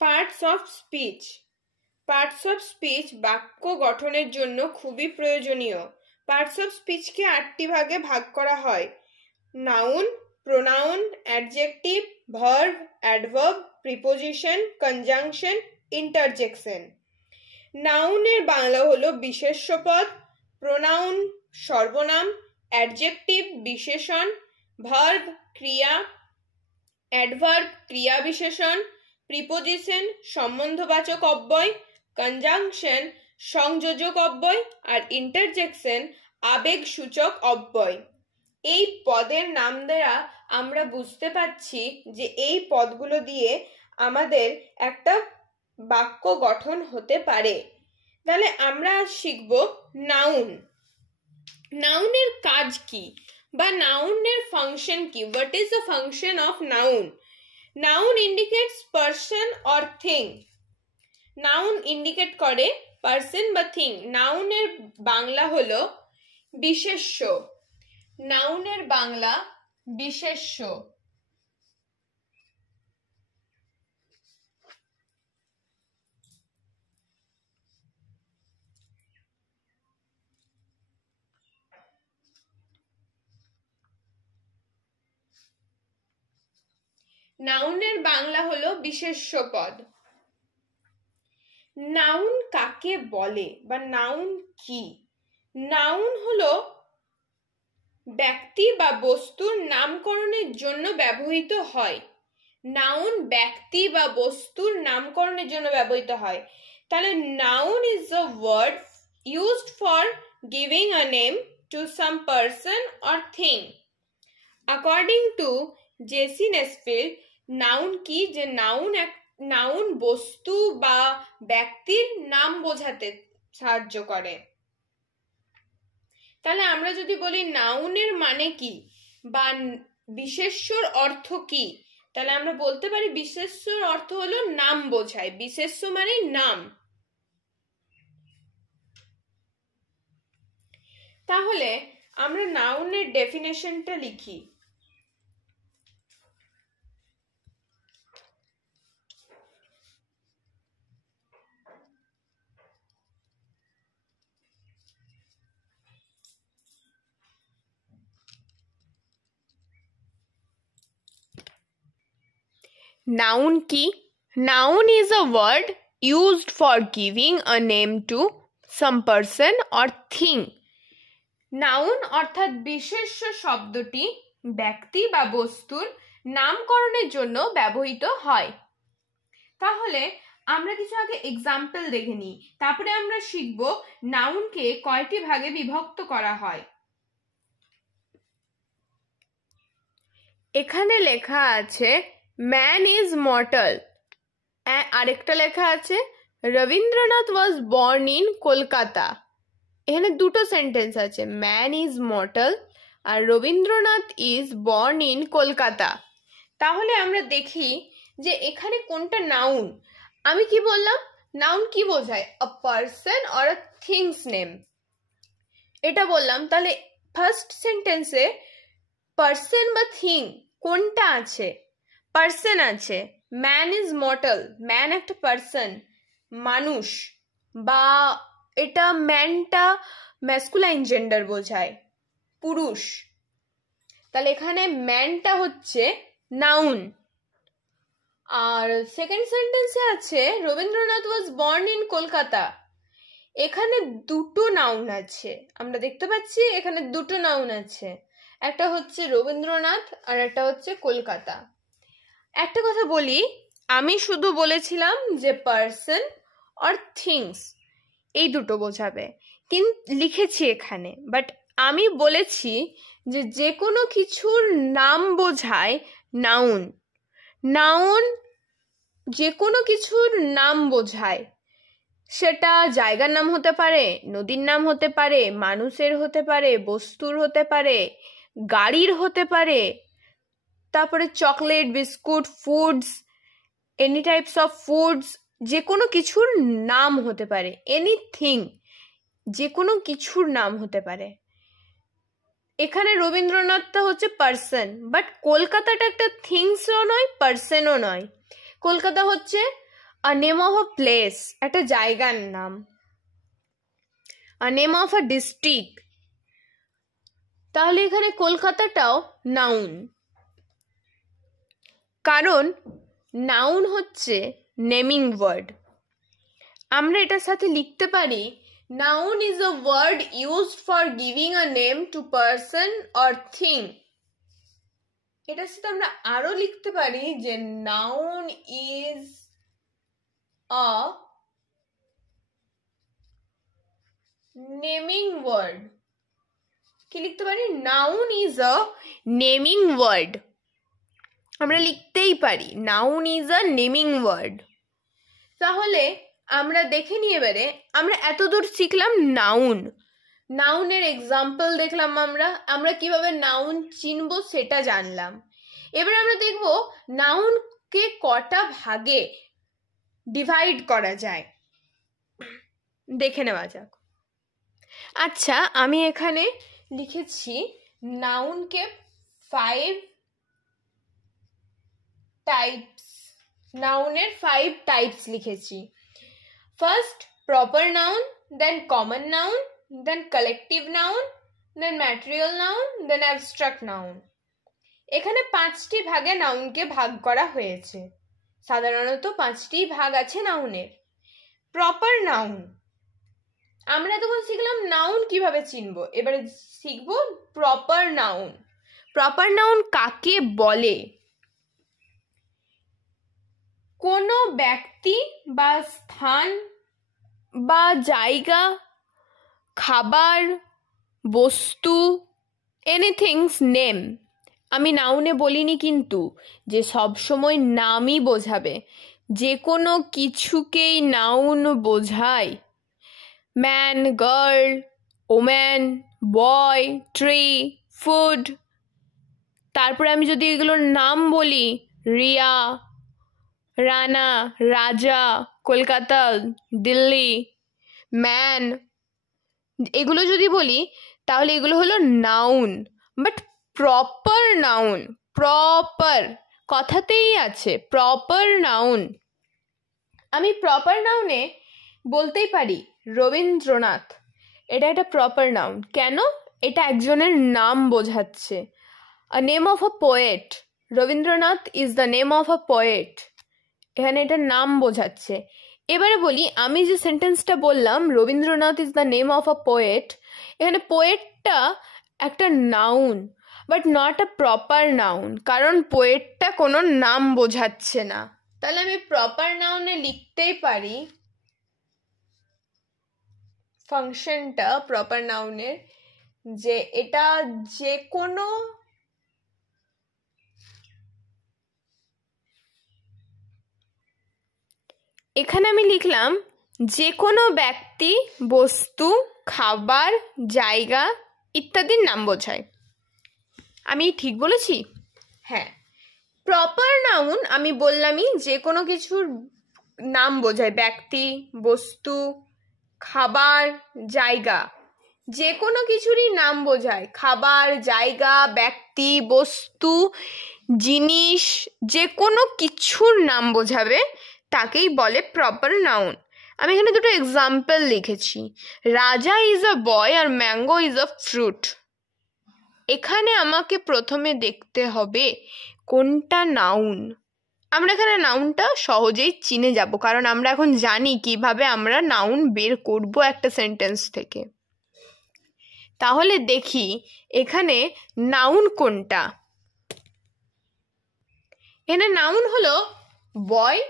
Parts of speech. Parts of speech বাক্য গঠনের জন্য খুবই প্রয়োজনীয়। পার্টস অফ স্পিচকে 8টি ভাগে ভাগ করা হয়: noun, pronoun, adjective, verb, adverb, preposition, conjunction, interjection. নাউনের বাংলা হলো বিশেষ্য পদ, প্রোনাউন সর্বনাম, অ্যাডজেক্টিভ বিশেষণ, ভার্ব ক্রিয়া, অ্যাডভার্ব ক্রিয়া বিশেষণ, প্রিপোজিশন সম্বন্ধবাচক অব্যয়, কনজাংশন সংযোজক অব্যয়, আর ইন্টারজেকশন আবেগসূচক অব্যয়। এই পদের নাম দ্বারা আমরা বুঝতে পারছি যে এই পদগুলো দিয়ে আমাদের একটা বাক্য গঠন হতে পারে। তাহলে আমরা আজ শিখব নাউন। নাউনের কাজ কি বা নাউনের ফাংশন কি? What is the function of noun? Noun indicates person or thing. Noun indicate করে পারসন বা থিং। নাউনের বাংলা হলো বিশেষ্য। নাউনের বাংলা বিশেষ্য। নাউনের বাংলা হলো বিশেষ্য পদ। নাউন কাকে বলে বা নাউন কি? নাউন হলো ব্যক্তি বা বস্তুর নামকরণের জন্য ব্যবহৃত হয়। নাউন ব্যক্তি বা বস্তুর নামকরণের জন্য ব্যবহৃত হয়। তাহলে noun is the word used for giving a name to some person or thing. According to J C Nesfield, noun কি? যে নাউন বস্তু বা ব্যক্তির নাম বোঝাতে সাহায্য করে। তাহলে আমরা যদি বলি নাউনের মানে কি বা বিশেষ্যর অর্থ কি, তাহলে আমরা বলতে পারি বিশেষ্যর অর্থ হলো নাম বোঝায়। বিশেষ্য মানে নাম। তাহলে আমরা নাউনের ডেফিনেশনটা লিখি। Noun কি? Noun is a word used for giving a name to some person or thing. Noun অর্থাৎ বিশেষ্য শব্দটি ব্যক্তি বা বস্তুর নামকরণের জন্য ব্যবহৃত হয়। তাহলে আমরা কিছু আগে এক্সাম্পল দেখে নিই, তারপরে আমরা শিখব নাউনকে কয়টি ভাগে বিভক্ত করা হয়। এখানে লেখা আছে ম্যান ইজ মর্টাল। আরেকটা লেখা আছে Rabindranath was born in Kolkata. এখানে দুটো সেন্টেন্স আছে, ম্যান ইজ মর্টাল আর Rabindranath is born in Kolkata. তাহলে আমরা দেখি যে এখানে কোনটা নাউন। আমি কি বললাম? নাউন কি বোঝায়? আ person or a things name, এটা বললাম। তাহলে ফার্স্ট সেন্টেন্সে পারসন বা থিং কোনটা আছে? পারসন আছে। ম্যান ইজ মর্টাল, ম্যান একটা পারসন, মানুষ, বা এটা ম্যানটা ম্যাসকুলাইন জেন্ডার বোঝায়, পুরুষ। তাহলে এখানে ম্যানটা হচ্ছে নাউন। আর সেকেন্ড সেন্টেন্সে আছে Rabindranath was born in Kolkata. এখানে দুটো নাউন আছে, আমরা দেখতে পাচ্ছি এখানে দুটো নাউন আছে, একটা হচ্ছে রবীন্দ্রনাথ আর একটা হচ্ছে কলকাতা। একটা কথা বলি, আমি শুধু বলেছিলাম যে পারসন অর থিংস এই দুটো বোঝাবে, কিন্তু লিখেছি এখানে, বাট আমি বলেছি যে যে কোনো কিছুর নাম বোঝায় নাউন। নাউন যে কোনো কিছুর নাম বোঝায়, সেটা জায়গার নাম হতে পারে, নদীর নাম হতে পারে, মানুষের হতে পারে, বস্তুর হতে পারে, গাড়ির হতে পারে, তারপরে chocolate, biscuit, foods, any types of foods, যে কোনো কিছুর নাম হতে পারে। এনিথিং, যে কোনো কিছুর নাম হতে পারে। এখানে রবীন্দ্রনাথটা হচ্ছে পারসন, বাট কলকাতাটা একটা থিংসও নয়, পারসনও নয়। কলকাতা হচ্ছে a name of a place, একটা জায়গার নাম। A name of a district, তাহলে এখানে কলকাতাটাও নাউন, কারণ নাউন হচ্ছে নেমিং ওয়ার্ড। আমরা এটার সাথে লিখতে পারি noun is a word used for giving a name to person or thing. এটার সাথে আমরা আরো লিখতে পারি যে noun is a naming word. কি লিখতে পারি? Noun is a naming word. আমরা লিখতেই পারি noun is a naming word. তাহলে আমরা দেখে নিই এবারে, আমরা এতদূর শিখলাম নাউন, নাউনের এক্সাম্পল দেখলাম, আমরা কিভাবে নাউন চিনবো সেটা জানলাম। এবার আমরা দেখব নাউনকে কটা ভাগে ডিভাইড করা যায়, দেখে নেওয়া যাক। আচ্ছা, আমি এখানে লিখেছি নাউনকে 5 টাইপস, নাউনের 5 টাইপস লিখেছি। ফার্স্ট প্রপার নাউন, দেন কমন নাউন, দেন কালেকটিভ নাউন, দেন ম্যাটেরিয়াল নাউন, দেন অ্যাবস্ট্রাক্ট নাউন। এখানে 5টি ভাগে নাউনকে ভাগ করা হয়েছে। সাধারণত 5টি ভাগ আছে নাউনের। প্রপার নাউন, আমরা তখন শিখলাম নাউন কিভাবে চিনবো, এবারে শিখব প্রপার নাউন। প্রপার নাউন কাকে বলে? কোনো ব্যক্তি বা স্থান বা জায়গা, খাবার, বস্তু, এনিথিংস নেম। আমি নাউনে বলিনি কিন্তু যে সব সময় নামই বোঝাবে, যে কোনো কিছুকেই নাউন বোঝায়। ম্যান, গার্ল, ওম্যান, বয়, ট্রি, ফুড। তারপরে আমি যদি এগুলোর নাম বলি, রিয়া, রানা, রাজা, কলকাতা, দিল্লি, ম্যান, এগুলো যদি বলি তাহলে এগুলো হলো noun. But proper noun, proper কথাতেই আছে প্রপার নাউন। আমি প্রপার নাউনে বলতেই পারি রবীন্দ্রনাথ, এটা একটা প্রপার নাউন। কেন? এটা একজনের নাম বোঝাচ্ছে। আ name of a poet, Rabindranath is the name of a poet, এখানে এটা নাম বোঝাচ্ছে। এবারে বলি, আমি যে সেন্টেন্সটা বললাম Rabindranath is the name of a poet, এখানে পোয়েটটা একটা noun but not a proper noun, কারণ পোয়েটটা কোনো নাম বোঝাচ্ছে না। তাহলে আমি প্রপার নাউনে লিখতেই পারি ফাংশনটা প্রপার নাউনের, যে এটা যে কোনো এখানে আমি লিখলাম যে কোনো ব্যক্তি, বস্তু, খাবার, জায়গা ইত্যাদির নাম বোঝায়। আমি ঠিক বলেছি? হ্যাঁ, প্রপার নাউন আমি বললামই যে কোনো কিছুর নাম বোঝায়, ব্যক্তি, বস্তু, খাবার, জায়গা, যে কোনো কিছুরই নাম বোঝায়। খাবার, জায়গা, ব্যক্তি, বস্তু, জিনিস, যে কোনো কিছুর নাম বোঝাবে তাকেই বলে প্রপার নাউন। আমি এখানে দুটো এক্সাম্পল লিখেছি, রাজা ইজ আ বয় আর ম্যাঙ্গো ইজ আ ফ্রুট। এখানে আমাকে প্রথমে দেখতে হবে কোনটা নাউন। আমরা এখানে নাউনটা সহজেই চিনে যাব, কারণ আমরা এখন জানি কিভাবে আমরা নাউন বের করব একটা সেন্টেন্স থেকে। তাহলে দেখি এখানে নাউন কোনটা। এখানে নাউন হলো বয়,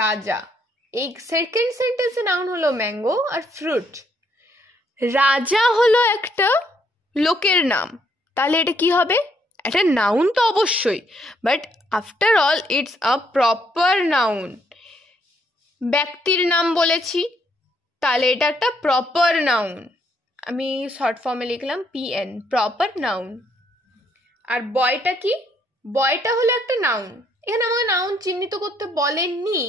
রাজা। এই সেকেন্ড সেন্টেন্সে নাউন হলো ম্যাঙ্গো আর ফ্রুট। রাজা হলো একটা লোকের নাম, তাহলে এটা কি হবে? একটা নাউন তো অবশ্যই, but after all it's a proper noun. ব্যক্তির নাম বলেছি, তাহলে এটা একটা প্রপার নাউন। আমি শর্ট ফর্মে লিখলাম PN, প্রপার নাউন। আর বয়টা কি? বয়টা হলো একটা নাউন। এখানে আমাকে নাউন চিহ্নিত করতে বলেননি,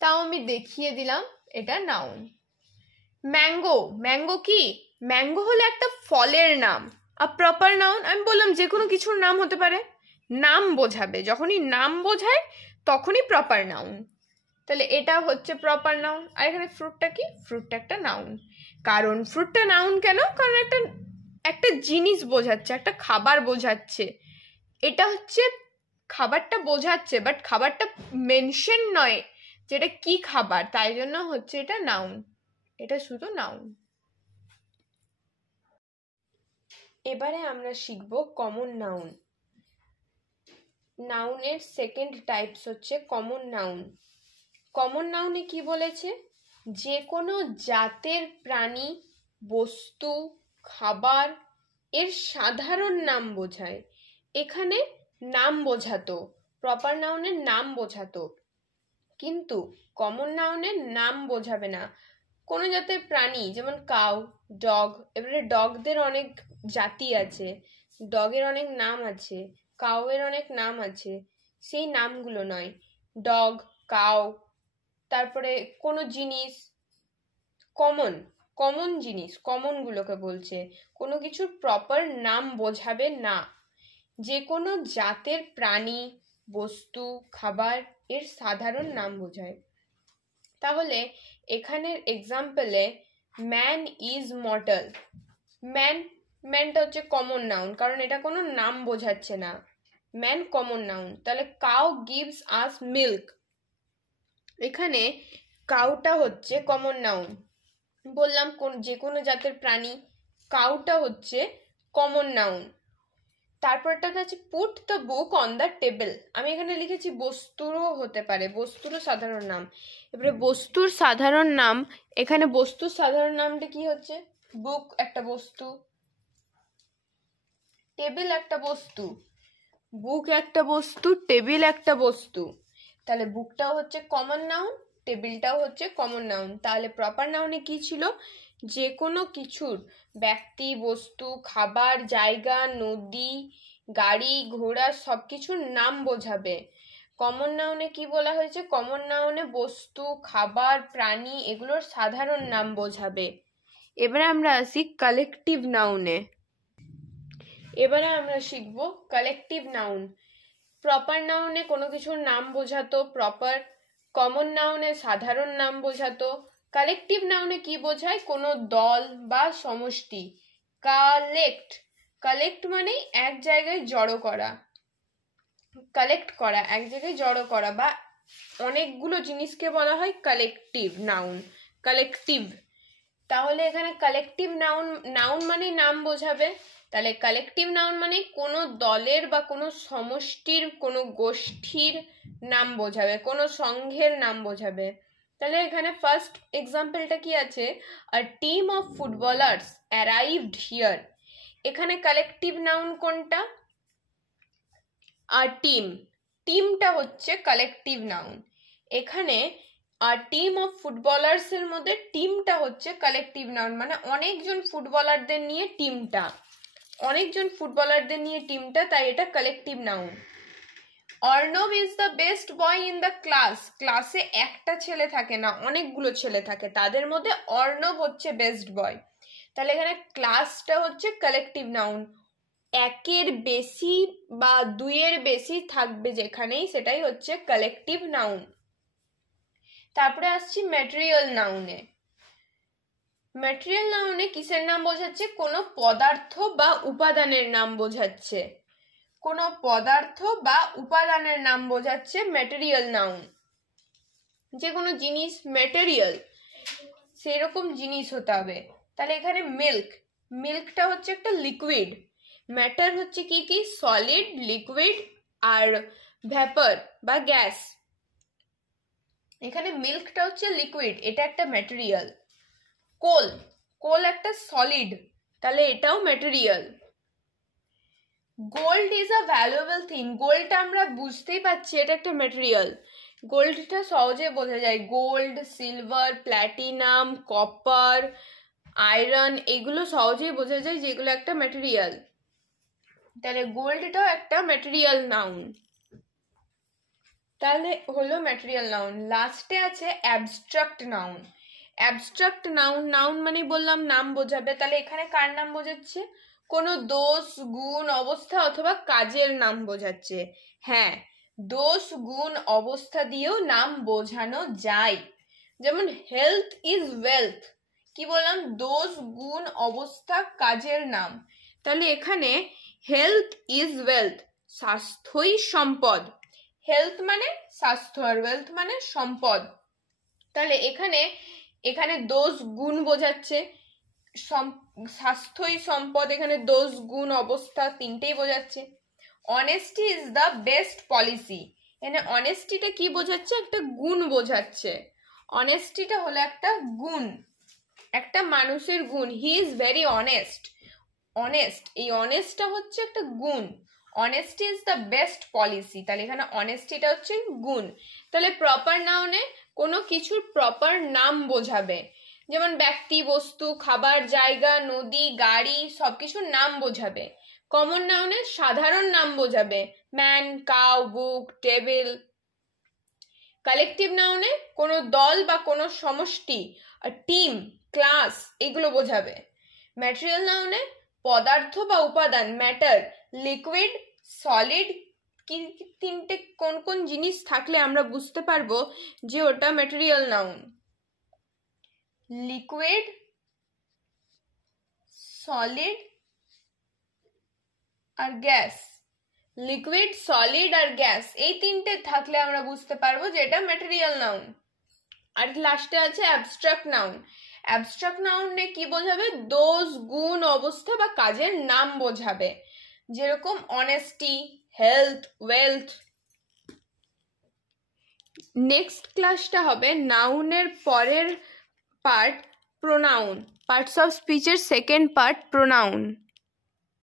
তাও আমি দেখিয়ে দিলাম এটা নাউন। ম্যাঙ্গো, ম্যাঙ্গো কি? ম্যাঙ্গো হলো একটা ফলের নাম। আর প্রপার নাউন আমি বললাম যে কোনো কিছুর নাম হতে পারে, নাম বোঝাবে, যখনই নাম বোঝায় তখনই প্রপার নাউন। তাহলে এটা হচ্ছে প্রপার নাউন। আর এখানে ফ্রুটটা কি? ফ্রুটটা একটা নাউন। কারণ ফ্রুটটা নাউন কেন? কারণ একটা একটা জিনিস বোঝাচ্ছে, একটা খাবার বোঝাচ্ছে। এটা হচ্ছে খাবারটা বোঝাচ্ছে, বাট খাবারটা মেনশন নয় যেটা কি খাবার, তাই জন্য হচ্ছে এটা নাউন। এটা শুধু নাউন। এবারে আমরা শিখব কমন নাউন। নাউনের সেকেন্ড টাইপস হচ্ছে কমন নাউন। কমন নাউনে কি বলেছে? যে কোনো জাতের প্রাণী, বস্তু, খাবার এর সাধারণ নাম বোঝায়। এখানে নাম বোঝাতো, প্রপার নাউনের নাম বোঝাতো, কিন্তু কমন নাউনের নাম বোঝাবে না। কোনো জাতের প্রাণী, যেমন কাউ, ডগ, এবারে ডগদের অনেক জাতি আছে, ডগের অনেক নাম আছে, কাউয়ের অনেক নাম আছে, সেই নামগুলো নয়। ডগ, কাউ, তারপরে কোনো জিনিস কমন, কমন জিনিস, কমনগুলোকে বলছে, কোনো কিছুর প্রপার নাম বোঝাবে না। যে কোনো জাতের প্রাণী, বস্তু, খাবার এর সাধারণ নাম বোঝায়। তাহলে এখানের এক্সাম্পলে ম্যান ইজ মর্টাল। ম্যান, ম্যানটা হচ্ছে কমন নাউন, কারণ এটা কোনো নাম বোঝাচ্ছে না। Man common noun. তাহলে কাউ গিভস আস মিল্ক, এখানে কাউটা হচ্ছে কমন নাউন। বললাম যে কোনো জাতের প্রাণী, কাউটা হচ্ছে কমন নাউন। তারপরটা আছে put the book on the table. আমি এখানে লিখেছি বস্তুরও হতে পারে, বস্তুরও সাধারণ নাম। এবারে বস্তুর সাধারণ নাম, এখানে বস্তুর সাধারণ নামটা কি হচ্ছে? বুক একটা বস্তু, টেবিল একটা বস্তু, বুক একটা বস্তু, টেবিল একটা বস্তু। তাহলে বুকটাও হচ্ছে কমন নাউন, টেবিলটাও হচ্ছে কমন নাউন। তাহলে প্রপার নাউনে কি ছিল? যে কোনো কিছুর ব্যক্তি, বস্তু, খাবার, জায়গা, নদী, গাড়ি, ঘোড়া সব কিছুর নাম বোঝাবে। কমন নাউনে কি বলা হয়েছে? কমন নাউনে বস্তু, খাবার, প্রাণী এগুলোর সাধারণ নাম বোঝাবে। এবারে আমরা আসি কালেকটিভ নাউনে। এবারে আমরা শিখব কালেকটিভ নাউন। প্রপার নাউনে কোনো কিছুর নাম বোঝাতো প্রপার, কমন নাউনে সাধারণ নাম বোঝাতো। কালেকটিভ নাউনে কি বোঝায়? কোনো দল বা সমষ্টি। কালেক্ট, কালেক্ট মানে এক জায়গায় জড়ো করা, কালেক্ট করা, এক জায়গায় জড়ো করা, বা অনেকগুলো জিনিসকে বলা হয় কালেকটিভ নাউন, কালেকটিভ। তাহলে এখানে কালেকটিভ নাউন, নাউন মানে নাম বোঝাবে। তাহলে কালেকটিভ নাউন মানে কোনো দলের বা কোনো সমষ্টির, কোনো গোষ্ঠীর নাম বোঝাবে, কোনো সংঘের নাম বোঝাবে। তাহলে এখানে ফার্স্ট এক্সাম্পলটা কি আছে? A team of footballers arrived here. এখানে কালেকটিভ নাউন কোনটা? আর টিম, টিমটা হচ্ছে কালেকটিভ নাউন। এখানে আর টিম অফ ফুটবলার্স এর মধ্যে টিমটা হচ্ছে কালেকটিভ নাউন, মানে অনেকজন ফুটবলারদের নিয়ে টিমটা, অনেকজন ফুটবলারদের নিয়ে টিমটা, তাই এটা collective noun. Arnab is the best boy in the class. ক্লাসে একটা ছেলে থাকে না, অনেকগুলো ছেলে থাকে, তাদের মধ্যে অর্ণব হচ্ছে বেস্ট বয়। তাহলে এখানে ক্লাসটা হচ্ছে কালেকটিভ নাউন। একের বেশি বা দুইয়ের বেশি থাকবে যেখানেই, সেটাই হচ্ছে কালেকটিভ নাউন। তারপরে আসছি ম্যাটেরিয়াল নাউনে। ম্যাটেরিয়াল নাউনে কিসের নাম বোঝাচ্ছে? কোনো পদার্থ বা উপাদানের নাম বোঝাচ্ছে, কোনো পদার্থ বা উপাদানের নাম বোঝাচ্ছে ম্যাটেরিয়াল নাউন। যে কোনো জিনিস ম্যাটেরিয়াল, সেরকম জিনিস হতে হবে। তাহলে এখানে মিল্ক, মিল্কটা হচ্ছে একটা লিকুইড। ম্যাটার হচ্ছে কি কি? সলিড, লিকুইড আর ভ্যাপার বা গ্যাস। এখানে মিল্কটা হচ্ছে লিকুইড, এটা একটা ম্যাটেরিয়াল। কোল, কোল একটা সলিড, তাহলে এটাও material. Gold is a valuable thing, গোল্ডটা আমরা বুঝতেই পারছি এটা একটা ম্যাটেরিয়াল। গোল্ডটা সহজে বোঝা যায়, gold, silver, platinum, copper, iron, এগুলো সহজেই বোঝা যায় যেগুলো একটা ম্যাটেরিয়াল। তাহলে গোল্ডটাও একটা ম্যাটেরিয়াল নাউন। তাহলে হলো ম্যাটেরিয়াল নাউন। লাস্টে আছে abstract noun. Abstract noun, noun মানে বললাম নাম বোঝাবে, তাহলে এখানে কার নাম বোঝাচ্ছে? কোনো দোষ, গুণ, অবস্থা অথবা কাজের নাম বোঝাচ্ছে। হ্যাঁ, দোষ গুণ অবস্থা দিয়েও নাম বোঝানো যায়। যেমন হেলথ ইজ ওয়েলথ, কি বললাম, দোষ গুণ অবস্থা কাজের নাম। তাহলে এখানে হেলথ ইজ ওয়েলথ, স্বাস্থ্যই সম্পদ। হেলথ মানে স্বাস্থ্য আর ওয়েলথ মানে সম্পদ। তাহলে এখানে দোষ গুণ বোঝাচ্ছে, স্বাস্থ্যই সম্পদ, এখানে দোষ গুণ অবস্থা তিনটেই বোঝাচ্ছে। Honesty is the best policy, এখানে অনেস্টিটা কি বোঝাচ্ছে, একটা গুণ বোঝাচ্ছে। অনেস্টিটা হলো একটা গুণ, একটা মানুষের গুণ। He is very honest, honest, এই অনেস্টটা হচ্ছে একটা গুণ। Honesty is the best policy, তাহলে এখানে অনেস্টিটা হচ্ছে গুণ। তাহলে প্রপার নাউনে কোনো কিছুর প্রপার নাম বোঝাবে, যেমন ব্যক্তি, বস্তু, খাবার, জায়গা, নদী, গাড়ি, সবকিছুর নাম বোঝাবে। কমন নাউনে সাধারণ নাম বোঝাবে, ম্যান, কাউ, বুক, টেবিল। কালেকটিভ নাউনে কোনো দল বা কোনো সমষ্টি, টিম, ক্লাস, এগুলো বোঝাবে। ম্যাটেরিয়াল নাউনে পদার্থ বা উপাদান, ম্যাটার, লিকুইড, সলিড, কি তিনটে কোন কোন জিনিস থাকলে আমরা বুঝতে পারবো যে ওটা ম্যাটেরিয়াল নাউন। লিকুইড, সলিড আর গ্যাস, লিকুইড, সলিড আর গ্যাস, এই তিনটে থাকলে আমরা বুঝতে পারবো যে এটা ম্যাটেরিয়াল নাউন। আর লাস্টে আছে অ্যাবস্ট্রাক্ট নাউন। অ্যাবস্ট্রাক্ট নাউনে কি বোঝাবে, দোষ গুণ অবস্থা বা কাজের নাম বোঝাবে, যেরকম অনেস্টি, হেলথ, ওয়েলথ। নেক্সট ক্লাসটা হবে নাউনের পরের পার্ট, প্রোনাউন, পার্টস অফ স্পিচের সেকেন্ড পার্ট, প্রোনাউন।